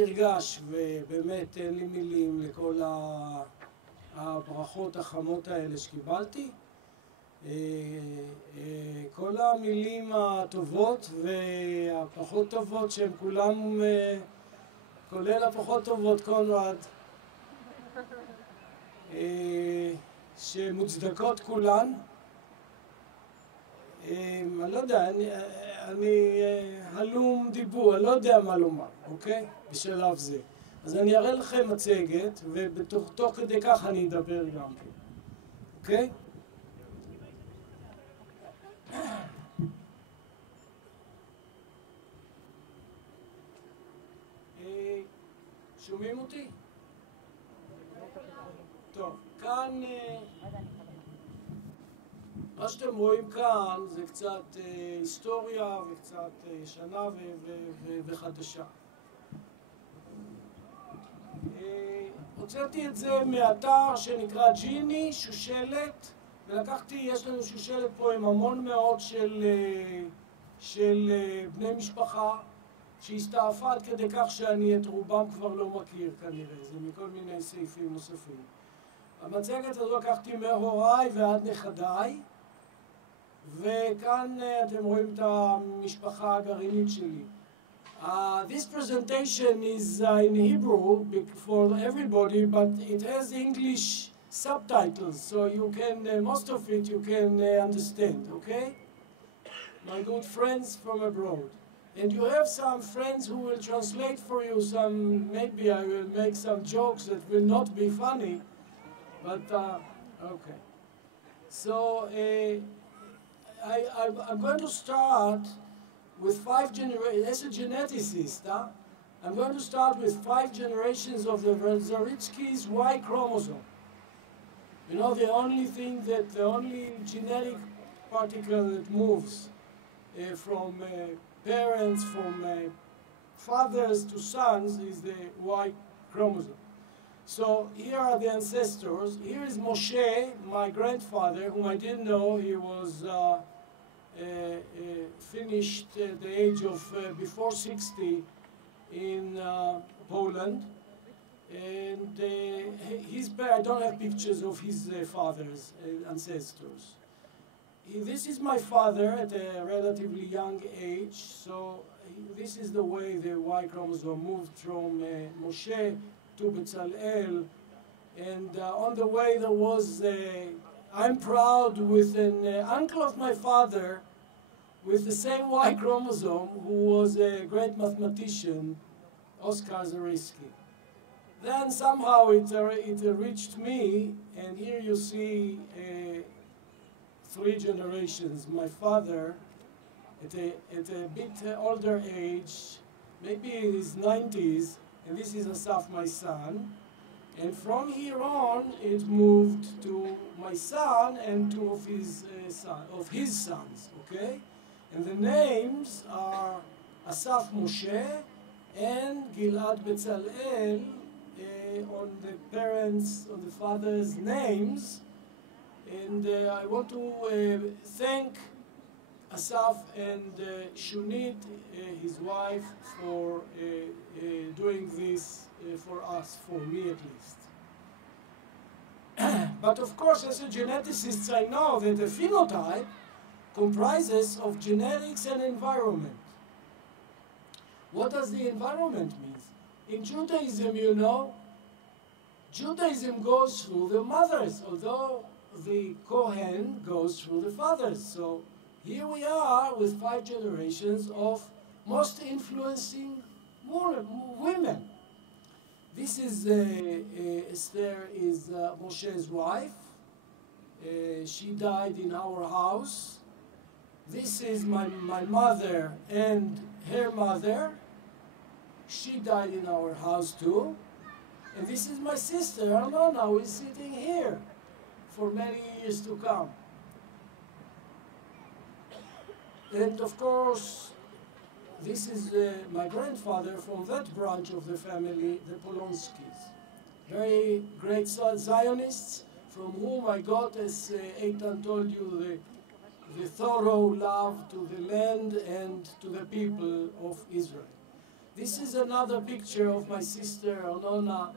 נרגש, ובאמת אין לי מילים לכל הברכות החמות האלה שקיבלתי. כל המילים הטובות והפחות טובות שהן כולם, כולל הפחות טובות, קונרד, שמוצדקות כולן. אני לא יודע, אני הלום דיבור, אני לא יודע מה לומר, אוקיי? בשלב זה. אז אני אראה לכם מצגת, ובתוך כדי כך אני אדבר גם כן, אוקיי? שומעים אותי? טוב, כאן, מה שאתם רואים כאן זה קצת היסטוריה וקצת ישנה וחדשה. הוצאתי את זה מאתר שנקרא ג'יני, שושלת, ולקחתי, יש לנו שושלת פה עם המון מאוד של בני משפחה, שהסתעפה עד כדי כך שאני את רובם כבר לא מכיר כנראה, זה מכל מיני סעיפים נוספים. המצגת הזו לקחתי מהוריי ועד נכדיי, וכאן אתם רואים את המשפחה הגרעינית שלי. This presentation is in Hebrew for everybody, but it has English subtitles, so you can, most of it you can understand, okay? My good friends from abroad. And you have some friends who will translate for you some, maybe I will make some jokes that will not be funny, but okay. So I'm going to start with 5 generations, as a geneticist, I'm going to start with 5 generations of the Zarichky's Y chromosome. You know, the only genetic particle that moves from parents, from fathers to sons is the Y chromosome. So here are the ancestors. Here is Moshe, my grandfather, whom I didn't know. He was finished at the age of before 60 in Poland. And I don't have pictures of his father's ancestors. This is my father at a relatively young age, so this is the way the Y chromosome moved from Moshe to Bezalel. And on the way there was, I'm proud, with an uncle of my father with the same Y chromosome, who was a great mathematician, Oskar Zariski. Then somehow it reached me, and here you see 3 generations. My father, at a bit older age, maybe in his 90s, and this is Asaf, my son. And from here on, it moved to my son and 2 of his sons, okay? And the names are Asaf Moshe and Gilad Bezalel on the father's names. And I want to thank Asaf and Shunit, his wife, for doing this for us, for me at least. But of course, as a geneticist, I know that the phenotype comprises of genetics and environment. What does the environment mean? In Judaism, you know, Judaism goes through the mothers, although the Kohen goes through the fathers. So here we are with 5 generations of most influencing women. This is Esther, is Moshe's wife. She died in our house. This is my mother and her mother. She died in our house too. And this is my sister, Arlona, who is sitting here for many years to come. And of course, this is my grandfather from that branch of the family, the Polonskis. Very great Zionists, from whom I got, as Eitan told you, the thorough love to the land and to the people of Israel. This is another picture of my sister Arnona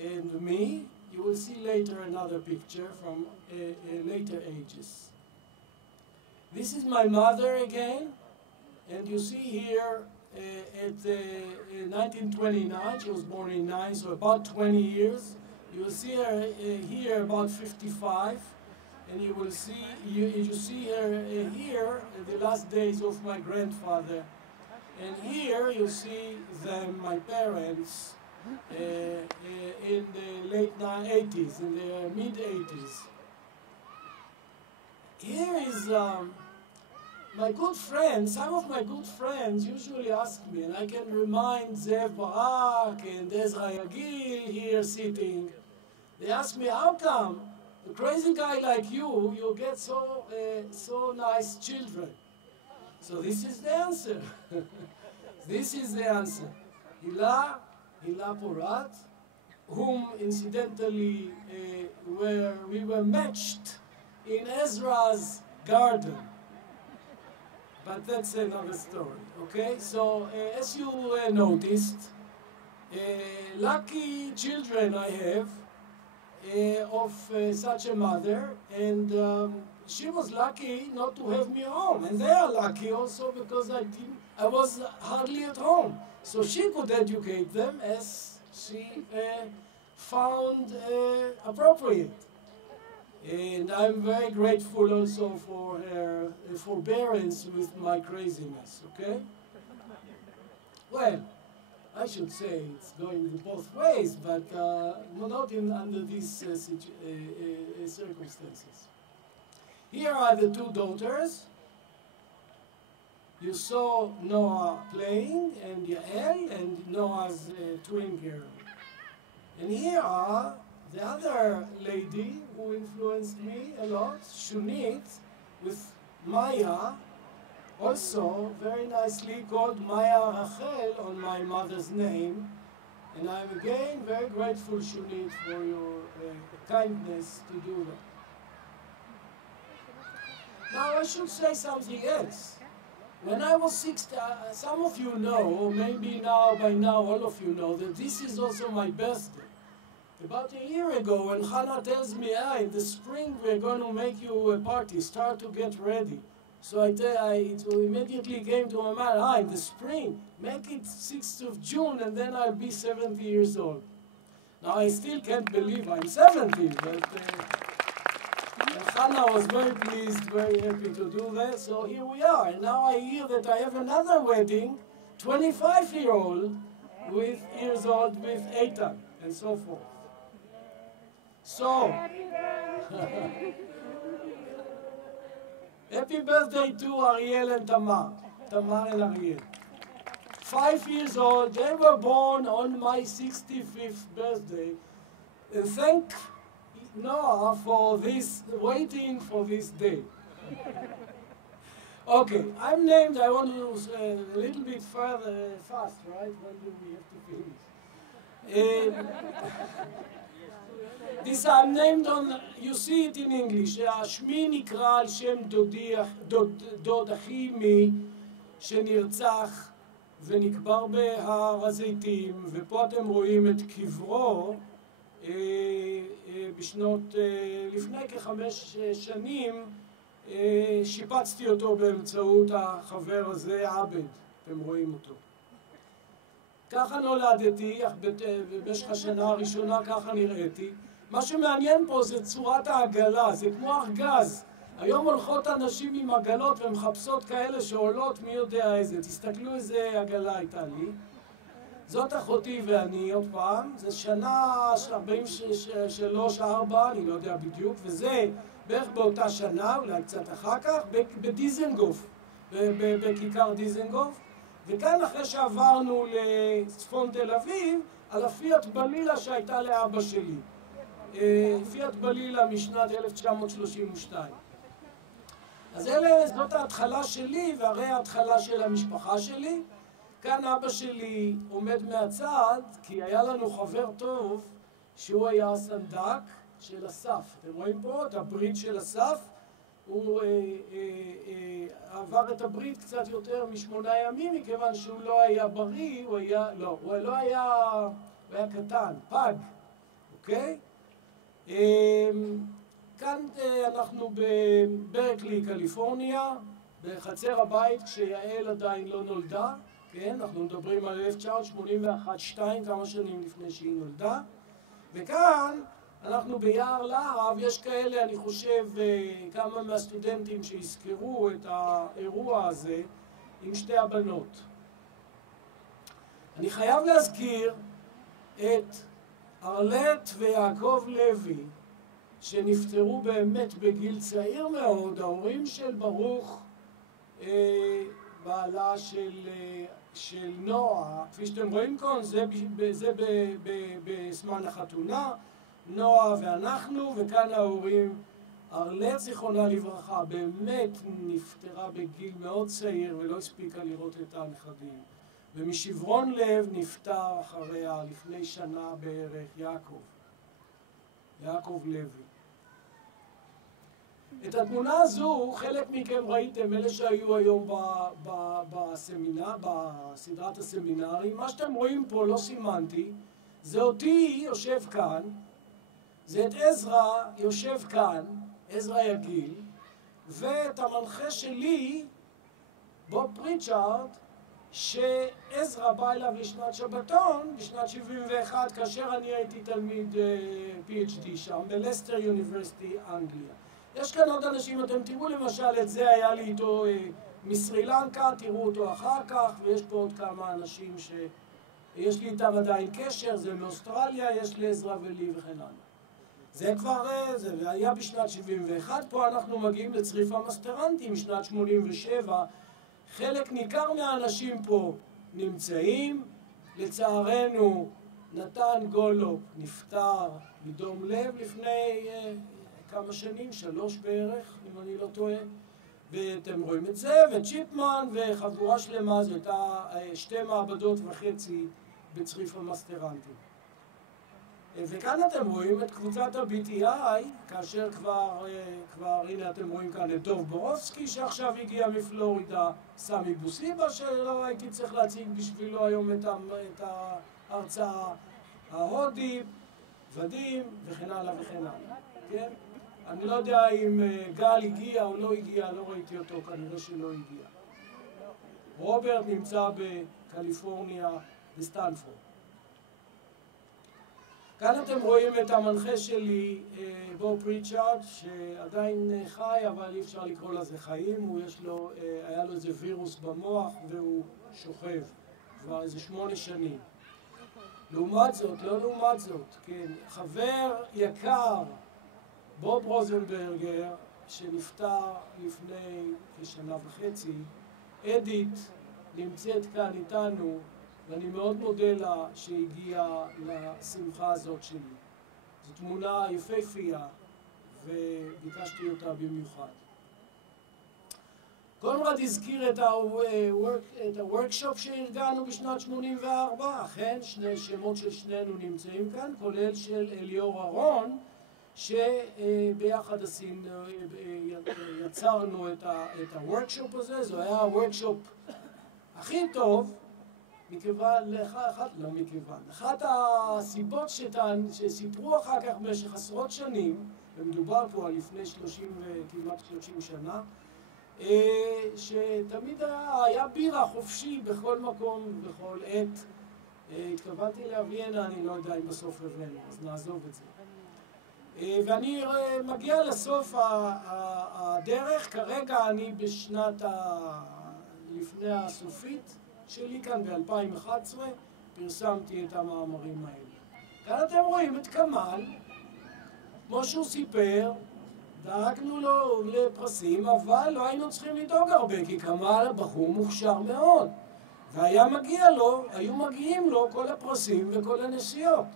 and me. You will see later another picture from later ages. This is my mother again, and you see here at 1929, she was born in 9, so about 20 years. You will see her here about 55, and you will see you see her here the last days of my grandfather. And here you see them, my parents, in the late 80s, in the mid-80s. Here is my good friends. Some of my good friends usually ask me, and I can remind Zev Barak and Ezra Yagil here sitting. They ask me, how come a crazy guy like you get so nice children? So this is the answer. This is the answer. Hila Porat, whom incidentally we were matched in Ezra's garden. But that's another story, okay? So as you noticed, lucky children I have of such a mother, and she was lucky not to have me home, and they are lucky also because I was hardly at home. So she could educate them as she found appropriate. And I'm very grateful also for her forbearance with my craziness, okay? Well, I should say it's going both ways, but not under these circumstances. Here are the two daughters. You saw Noah playing, and Yael, and Noah's twin girl. And here are the other lady who influenced me a lot, Shunit, with Maya, also very nicely called Maya Rachel on my mother's name. And I'm again very grateful, Shunit, for your kindness to do that. Now I should say something else. When I was 16, some of you know, or maybe by now all of you know, that this is also my birthday. About a year ago, when Hannah tells me, in the spring we're going to make you a party, start to get ready. So it immediately came to my mind, in the spring, make it 6th of June, and then I'll be 70 years old. Now I still can't believe I'm 70, but Hannah was very pleased, very happy to do that, so here we are. And now I hear that I have another wedding, 25-year-old with Eitan, and so forth. So, happy birthday to Ariel and Tamar and Ariel. 5 years old, they were born on my 65th birthday. And thank Noah for this, waiting for this day. Okay, I'm named, I want to a little bit further, fast, right? When do we have to finish? This I'm named on, you see it in English, שמי נקרא על שם דוד אחי מי שנרצח ונקבר בהר הזיתים, ופה אתם רואים את קברו בשנות, לפני כ5 שנים, שיפצתי אותו באמצעות החבר הזה, עבד, אתם רואים אותו. ככה נולדתי, במשך השנה הראשונה ככה נראיתי. מה שמעניין פה זה צורת העגלה, זה כמו ארגז. היום הולכות אנשים עם עגלות ומחפשות כאלה שעולות מי יודע איזה. תסתכלו איזה עגלה הייתה לי. זאת אחותי ואני עוד פעם. זה שנה 43-4, אני לא יודע בדיוק. וזה בערך באותה שנה, אולי קצת אחר כך, בדיזנגוף, בכיכר דיזנגוף. וכאן אחרי שעברנו לצפון תל אביב, על הפיאט בלילה שהייתה לאבא שלי. פיאט בלילה משנת 1932. אז זאת ההתחלה שלי, והרי ההתחלה של המשפחה שלי. כאן אבא שלי עומד מהצד, כי היה לנו חבר טוב, שהוא היה הסנדק של אסף. אתם רואים פה את הברית של אסף? הוא עבר את הברית קצת יותר מ8 ימים, מכיוון שהוא לא היה בריא, הוא היה קטן, פג, אוקיי? כאן אנחנו בברקלי, קליפורניה, בחצר הבית כשיעל עדיין לא נולדה, כן? אנחנו מדברים על 1981-2, כמה שנים לפני שהיא נולדה. וכאן אנחנו ביער להב, יש כאלה, אני חושב, כמה מהסטודנטים שהזכרו את האירוע הזה עם שתי הבנות. אני חייב להזכיר את ארלט ויעקב לוי, שנפטרו באמת בגיל צעיר מאוד. ההורים של ברוך, בעלה של נועה, כפי שאתם רואים כאן, זה בזמן החתונה, נועה ואנחנו, וכאן ההורים. ארלט, זיכרונה לברכה, באמת נפטרה בגיל מאוד צעיר ולא הספיקה לראות את הנכדים. ומשברון לב נפטר אחריה לפני שנה בערך יעקב לוי. את התמונה הזו חלק מכם ראיתם, אלה שהיו היום בסדרת הסמינרים. מה שאתם רואים פה, לא סימנתי, זה אותי יושב כאן, זה את עזרא יושב כאן, עזרא יגיל, ואת המנחה שלי, בוב פריצ'ארד, שעזרא בא אליו לשנת שבתון, בשנת 71, כאשר אני הייתי תלמיד PhD שם, בלסטר יוניברסיטי, אנגליה. יש כאן עוד אנשים, אתם תראו למשל את זה, היה לי איתו מסרי לנקה, תראו אותו אחר כך, ויש פה עוד כמה אנשים שיש לי איתם עדיין קשר, זה מאוסטרליה, יש לעזרא ולי וכן הלאה. זה כבר, זה היה בשנת 71, פה אנחנו מגיעים לצריף המסטרנטי משנת 87, חלק ניכר מהאנשים פה נמצאים, לצערנו נתן גולוב נפטר מדום לב לפני כמה שנים, 3 בערך, אם אני לא טועה, ואתם רואים את זה, וצ'יפמן וחבורה שלמה, זו הייתה 2.5 מעבדות בצריף המסטרנטי. וכאן אתם רואים את קבוצת ה-BTI, כאשר כבר הנה אתם רואים כאן את דוב בורובסקי שעכשיו הגיע מפלורידה, סמי בוסיבה שלא הייתי צריך להציג בשבילו היום את ההרצאה, ההודי, ודים וכן הלאה וכן הלאה, כן? אני לא יודע אם גל הגיע או לא הגיע, לא ראיתי אותו, כנראה שלא הגיע. רוברט נמצא בקליפורניה, בסטנפורד. כאן אתם רואים את המנחה שלי, בוב פריצ'ארד, שעדיין חי, אבל אי אפשר לקרוא לזה חיים. היה לו איזה וירוס במוח והוא שוכב כבר איזה 8 שנים. לעומת זאת, כן, חבר יקר, בוב רוזנברגר, שנפטר לפני כשנה וחצי, אדית נמצאת כאן איתנו, ואני מאוד מודה לה שהגיעה לשמחה הזאת שלי. זו תמונה יפהפייה, וביקשתי אותה במיוחד. קונרד הזכיר את הוורקשופ שארגנו בשנת 84, אכן שני שמות של שנינו נמצאים כאן, כולל של אליאור אהרון, שביחד יצרנו את הוורקשופ הזה. זה היה הוורקשופ הכי טוב, אחת הסיבות שסיפרו אחר כך במשך עשרות שנים, ומדובר פה על לפני כמעט 30 שנה, שתמיד היה בירה חופשי בכל מקום ובכל עת. התכוונתי להביא הנה, אני לא יודע אם בסוף הבאנו, אז נעזוב את זה. ואני מגיע לסוף הדרך, כרגע אני בשנת לפני הסופית שלי כאן ב-2011, פרסמתי את המאמרים האלה. כאן אתם רואים את כמאל, כמו שהוא סיפר, דאגנו לו לפרסים, אבל לא היינו צריכים לדאוג הרבה, כי כמאל בחור מוכשר מאוד. והיו מגיעים לו כל הפרסים וכל הנסיעות.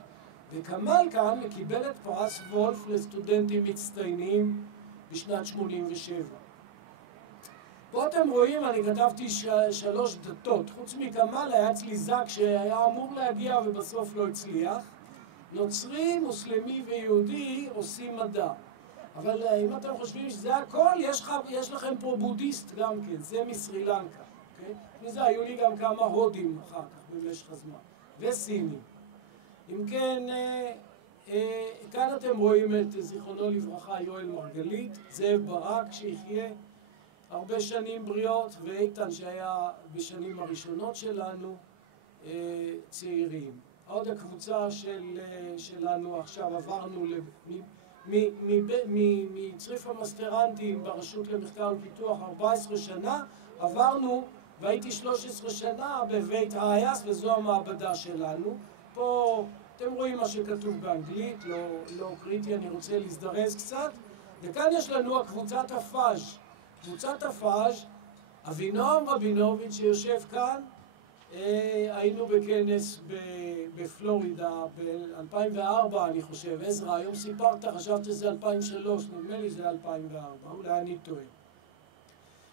וכמאל כאן קיבל את פרס וולף לסטודנטים מצטיינים בשנת 87. פה אתם רואים, אני כתבתי 3 דתות. חוץ מכמאל היה אצלי זק שהיה אמור להגיע ובסוף לא הצליח. נוצרי, מוסלמי ויהודי עושים מדע. אבל אם אתם חושבים שזה הכל, יש לכם פה בודהיסט גם כן, זה מסרי לנקה. מזה היו לי גם כמה הודים אחר כך במשך הזמן, וסינים. אם כן, כאן אתם רואים את זיכרונו לברכה יואל מרגלית, זאב ברק שיחיה הרבה שנים בריאות, ואיתן שהיה בשנים הראשונות שלנו צעירים. עוד הקבוצה שלנו עכשיו עברנו מצריף המסטרנטים ברשות למחקר ופיתוח 14 שנה, עברנו והייתי 13 שנה בבית האייס, וזו המעבדה שלנו. פה אתם רואים מה שכתוב באנגלית, לא קריטי, אני רוצה להזדרז קצת. וכאן יש לנו הקבוצת הפאז'. קבוצת הפאז', אבינועם רבינוביץ' שיושב כאן, היינו בכנס בפלורידה ב-2004 אני חושב. עזרא, היום סיפרת, חשבת שזה 2003, נדמה לי זה 2004, אולי אני טועה.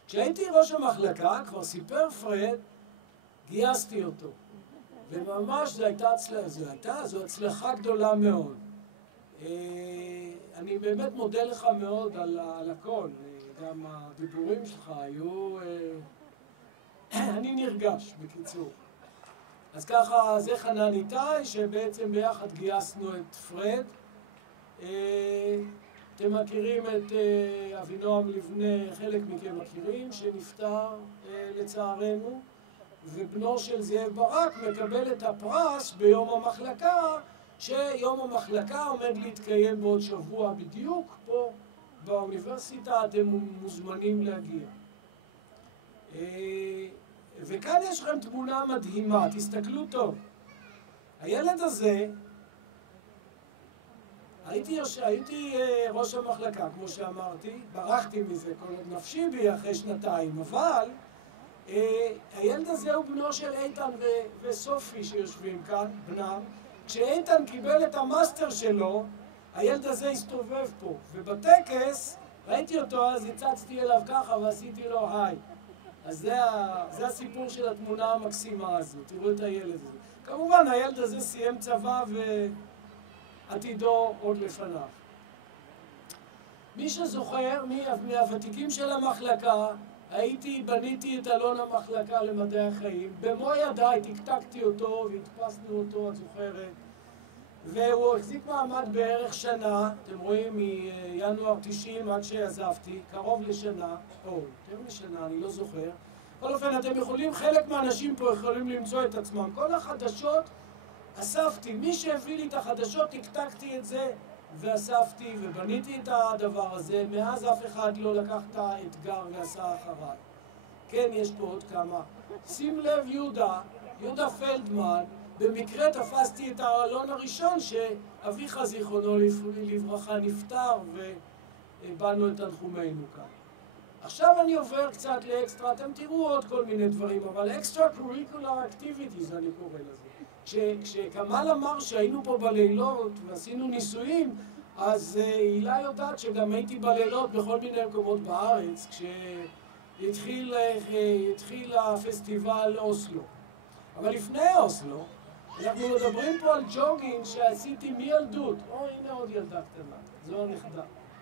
כשהייתי ראש המחלקה, כבר סיפר פרד, גייסתי אותו. וממש זו הצלחה גדולה מאוד. אני באמת מודה לך מאוד על הכל. גם הדיבורים שלך היו... אני נרגש, בקיצור. אז ככה, זה חנן איתי, שבעצם ביחד גייסנו את פרד. אתם מכירים את אבינועם לבנה, חלק מכם מכירים, שנפטר לצערנו, ובנו של זאב ברק מקבל את הפרס ביום המחלקה, שיום המחלקה עומד להתקיים בעוד שבוע בדיוק, פה באוניברסיטה אתם מוזמנים להגיע. וכאן יש לכם תמונה מדהימה, תסתכלו טוב. הילד הזה, הייתי ראש המחלקה, כמו שאמרתי, ברחתי מזה כל עוד נפשי בי אחרי שנתיים, אבל הילד הזה הוא בנו של איתן וסופי שיושבים כאן, בנם. כשאיתן קיבל את המאסטר שלו, הילד הזה הסתובב פה, ובטקס ראיתי אותו, אז הצצתי אליו ככה ועשיתי לו היי. אז זה הסיפור של התמונה המקסימה הזו, תראו את הילד הזה. כמובן, הילד הזה סיים צבא ועתידו עוד לפניו. מי שזוכר, מהוותיקים של המחלקה, בניתי את אלון המחלקה למדעי החיים. במו ידיי תקתקתי אותו והדפסנו אותו, את זוכרת. והוא החזיק מעמד בערך שנה, אתם רואים, מינואר 90 עד שעזבתי, קרוב לשנה, או יותר משנה, אני לא זוכר. בכל אופן, אתם יכולים, חלק מהאנשים פה יכולים למצוא את עצמם. כל החדשות אספתי, מי שהביא לי את החדשות, תקתקתי את זה ואספתי ובניתי את הדבר הזה. מאז אף אחד לא לקח את האתגר ועשה אחריי. כן, יש פה עוד כמה. שים לב, יהודה פלדמן, במקרה תפסתי את האלון הראשון שאביך זיכרונו לברכה נפטר ובאנו את תנחומינו כאן. עכשיו אני עובר קצת לאקסטרה, אתם תראו עוד כל מיני דברים, אבל extracurricular activities אני קורא לזה. כשקמל אמר שהיינו פה בלילות ועשינו ניסויים, אז הילה יודעת שגם הייתי בלילות בכל מיני מקומות בארץ, כשהתחיל הפסטיבל אוסלו. אבל לפני אוסלו, אנחנו מדברים פה על ג'וגינג שעשיתי מילדות. הנה עוד ילדה קטנה, זו הנכדה.